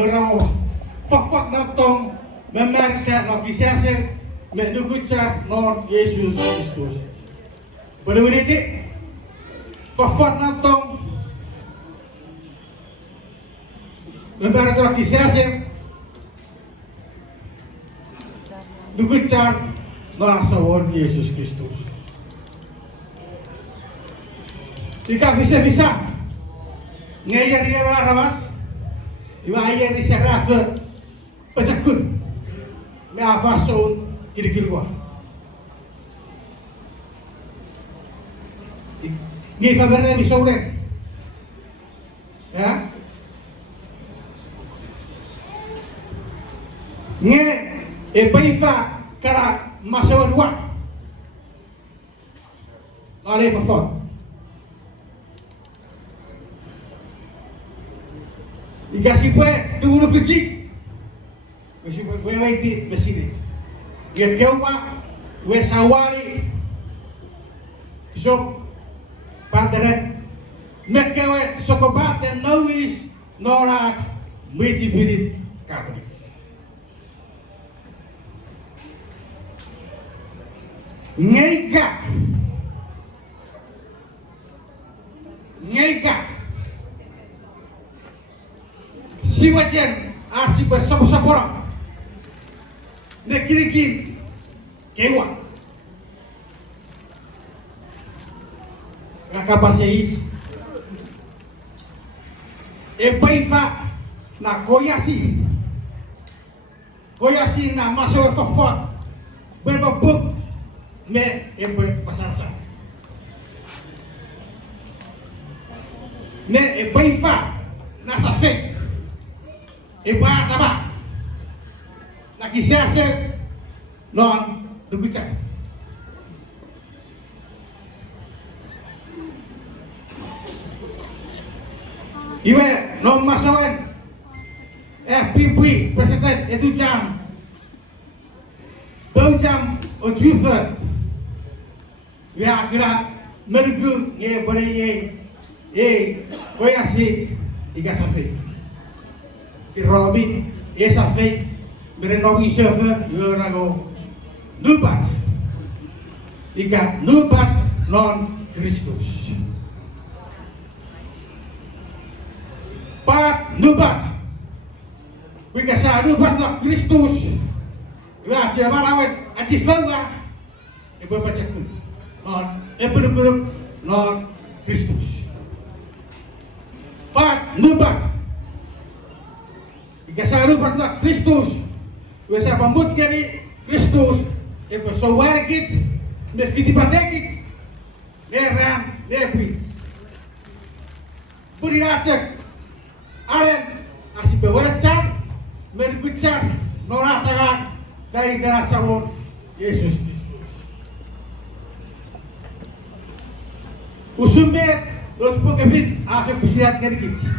orang fafak natong memerka nokisase menugucat non Yesus Kristus. Berwiriti fafak natong memerka nokisase nugucat non asawon Yesus Kristus. Jika bisa ngajar dia ramas, iwa ayah di serafe pejakun, ngafasun kiri-kiri gua. Ngi kabarnya bisa udah, ya. Nge epaifa kara masawan dua, oleh fafon. Dikasih kue, tunggu kecil. Kasih kue di mesin. Dia kewa, kue sawari. So, padahal mereka kue sokobat dan nulis nolak mesti Katolik. Ngeka. Si wajan asih bersama-sama nak kiri-kiri kewa kapasitas epaifa na koyasi na masuk fafot berbabuk me empe pasarsa me epaifa na safek iba taba nakisase non dugucan iwe non masawan pipi presiden itu jam ojufa ya kira menugu ye bore ye koyasi tiga safe Robin, essa fei, merenogi server, yorago, nubat, ika nubat non Christus. Pat nubat, ika sa nubat non Christus. Ya, jangan awet, antifawa, ibu bacaku, non, non Christus. Pat nubat. Jika saya lupa tentang Kristus, saya pambut jadi Kristus, itu sawarikit, mefitipatekik, neram, nepi. Beri acak, aren, asih bewacan, merikucan, nolatakan dari darah sawon Yesus Kristus. Usumbet, los pokebit, asih bisiat ngedikit.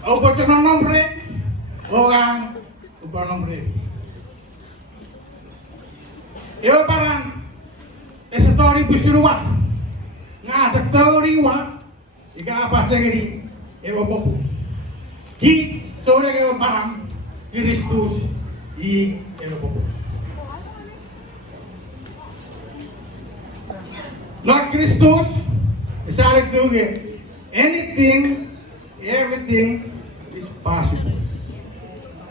Opo cuma nombre orang opo nombre. Eu parang essa tori bisurua ngada tori wa ika apa segeri eu opo ki sore eu parang Kristus I eu opo. Lord Kristus isarek duge anything everything is possible.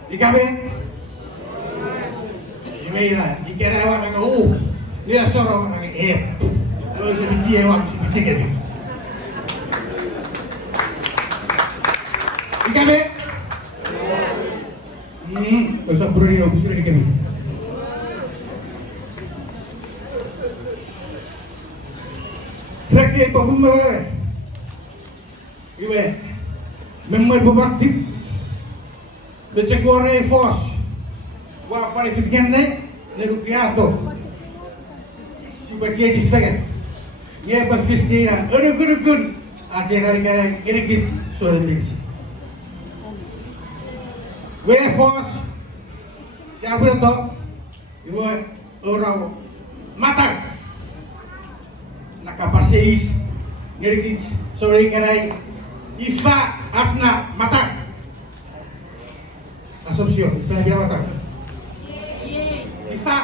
Ikabe? Imagina, dikira awak ng dia sorong ng Lalu sebiji awak sebiji kene. Ikabe? Usah beri aku sudah dikene. Rekye pabumba. Iwe. Member bubakti becegore fos wa parifikende nerukiato subacie di fegen ye ba fistina good aje kare irikit so deliksi we fos siapa to iwo orang mata nakapaseis irikit so kare Ifa Asna Matang. Assumption, Ifa bilang Matang. Ifa.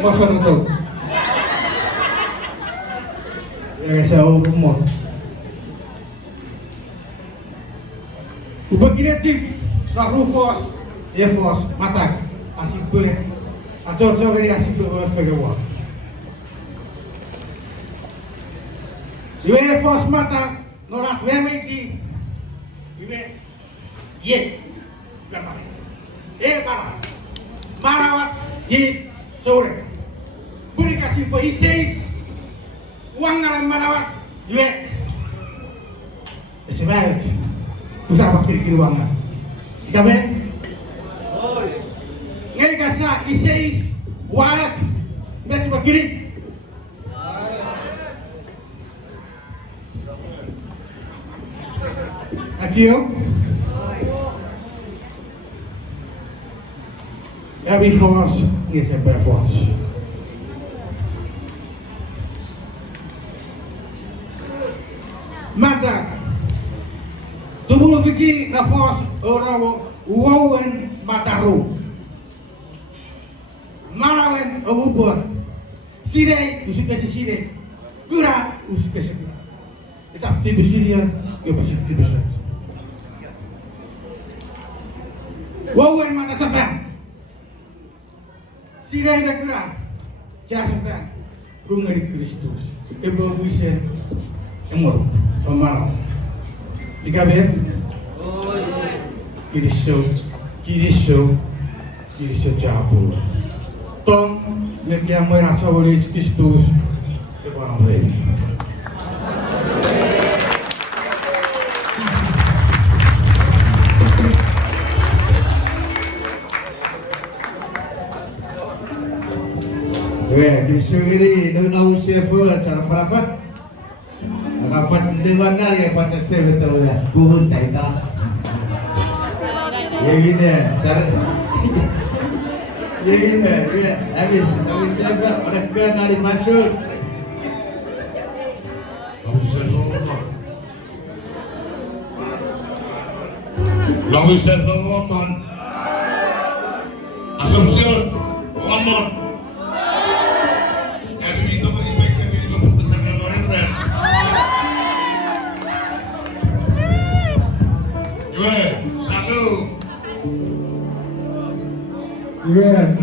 Kosong itu. Ya saya umur. Ubaginatif na Rufus, Efos, Matang. Asik gue. Atau ini asik gue fegawa. Iwe Efos Matang. Norat wemeki. Iwe. Ye. Gambar. Marawat. Ye. Sore. Beri kasih po iseis. Uang ngalam marawat. Iwe. Sebayot. Usah pakai kiri uang nggak? Ikabe? Ngeri kasih iseis. Uang. Besi pakai kiri. Akio? Every force is a bad force. Mata, tubuh fikir na force orang wawen mataru, marawen ubur, sire usik besi sire, gura usik besi gura. Isap tiba sirian, yo pasti tiba sirian. Wawen mata sampai. Sira ida kura, jasa bunga di Kristus, ebo buisen, emor, pemarau. Dikabe, kiriso jabur. Tong, lekian merasa oleh Kristus, ebo orang lain. Disuiri dengan usia pula cara farafa. Kapan dengan nari apa cece betul ya? Buhun taita. Ya ini, cara. Ya ini, ya. Habis siapa? Mereka nari masuk. Lalu saya ngomong, Assumption, ngomong. Iwan,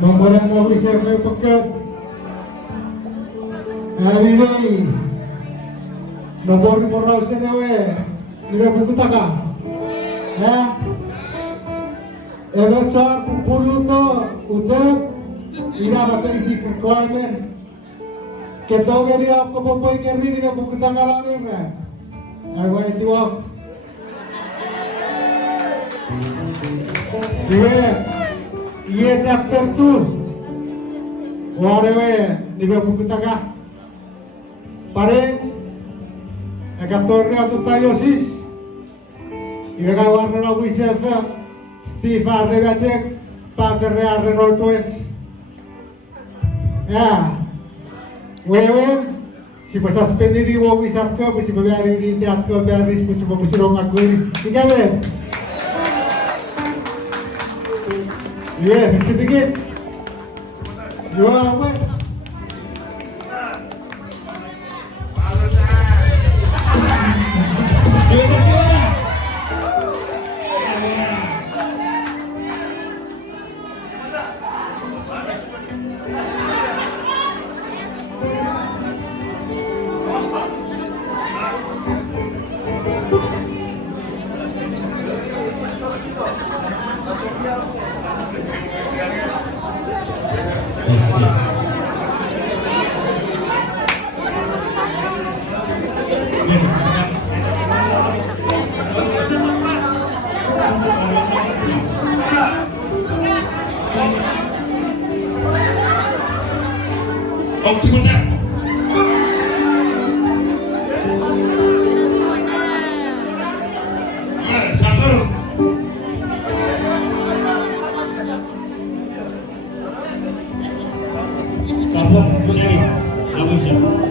nomor yang mau bisa pekat. Hari ini, nomor rasanya nilai buku taka. Ebecar puluh to udah ira dapat isi requirement. Kita beri apa pembaik ini nilai buku taka lagi kan? Ayo itu aku. Iya chapter 2 warewe nibe buku taka pare agatorne atutayosis ibe kawarne na wisefa Steve Arrebacek Padre Arrenoltoes ya wewe si pas suspended di wo wisasko si bayari di teatro baris si busirong akui ikabe. Yeah, 50 tickets. You are what? Abang, sini. Lagu siapa?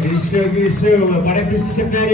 Glissou, glissou. Para a presidência